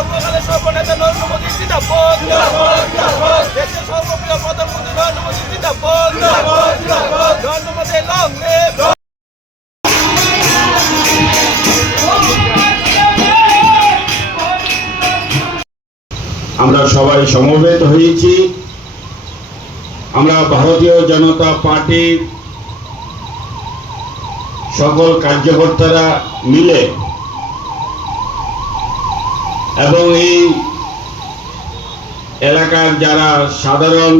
সর্বকালের সর্বনেতা নরেন্দ্র মোদী জিন্দাবাদ, দেশের সর্বপ্রিয় প্রধানমন্ত্রী নরেন্দ্র মোদী জিন্দাবাদ, নরেন্দ্র মোদী লং লিভ। আমরা সবাই সমবেত হয়েছি। আমরা ভারতীয় জনতা পার্টির সকল কার্যকর্তারা মিলে এবং এই এলাকার যারা সাধারণ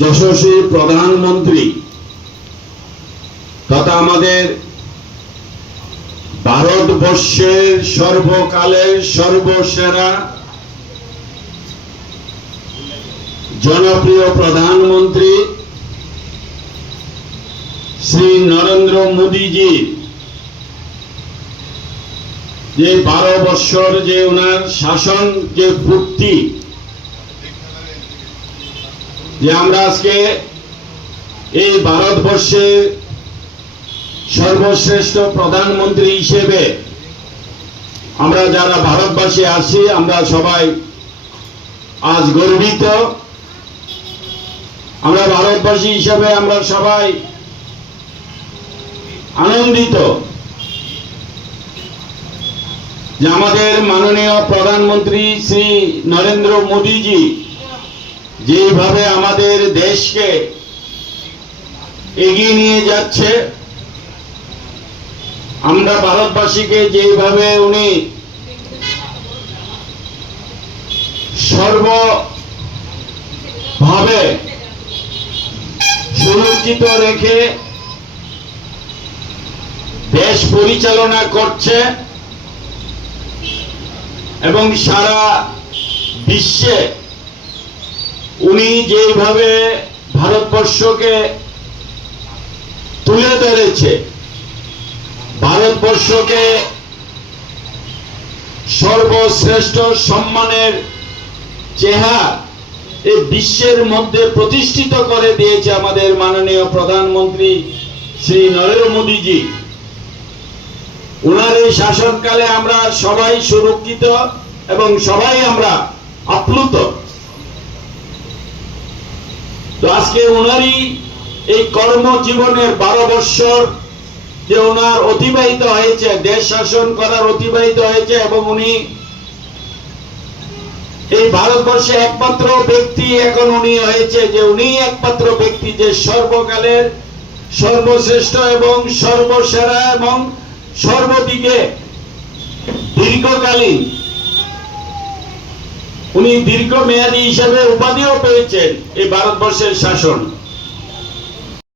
যশস্বী প্রধানমন্ত্রী তথা আমাদের ভারতবর্ষের সর্বকালের সর্বসেরা জনপ্রিয় প্রধানমন্ত্রী শ্রী নরেন্দ্র মোদীজি যে 12 বছর যে ওনার শাসন যে পূর্তি, যে আমরা আজকে এই ভারতবর্ষের সর্বশ্রেষ্ঠ প্রধানমন্ত্রী হিসেবে আমরা যারা ভারতবাসী আছি আমরা সবাই আজ গর্বিত। আমরা ভারতবাসী হিসেবে আমরা সবাই আনন্দিত যে আমাদের মাননীয় প্রধানমন্ত্রী শ্রী নরেন্দ্র মোদীজি যেভাবে আমাদের দেশকে এগিয়ে নিয়ে যাচ্ছে, আমরা ভারতবাসীকে যেভাবে উনি সর্বভাবে সুরক্ষিত রেখে দেশ পরিচালনা করছে এবং সারা বিশ্বে উনি যেভাবে ভারতবর্ষকে তুলে ধরেছে, ভারতবর্ষকে সর্বশ্রেষ্ঠ সম্মানের চেহারা এই বিশ্বের মধ্যে প্রতিষ্ঠিত করে দিয়েছে আমাদের মাননীয় প্রধানমন্ত্রী শ্রী নরেন্দ্র মোদীজি। ওনার এই শাসনকালে আমরা সবাই সুরক্ষিত এবং সবাই আমরা আপ্লুত। তো আজকে ওনারই এই কর্মজীবনের 12 বছর যে ওনার অতিবাহিত হয়েছে, দেশ শাসন করার অতিবাহিত হয়েছে এবং উনি এই ভারতবর্ষে একমাত্র ব্যক্তি এখন উনি হয়েছে যে উনি একমাত্র ব্যক্তি যে সর্বকালের সর্বশ্রেষ্ঠ এবং সর্বসেরা এবং সর্বদিকে দীর্ঘকালীন উনি দীর্ঘমেয়াদী হিসাবে উপাধিও পেয়েছেন এই ভারতবর্ষের শাসন।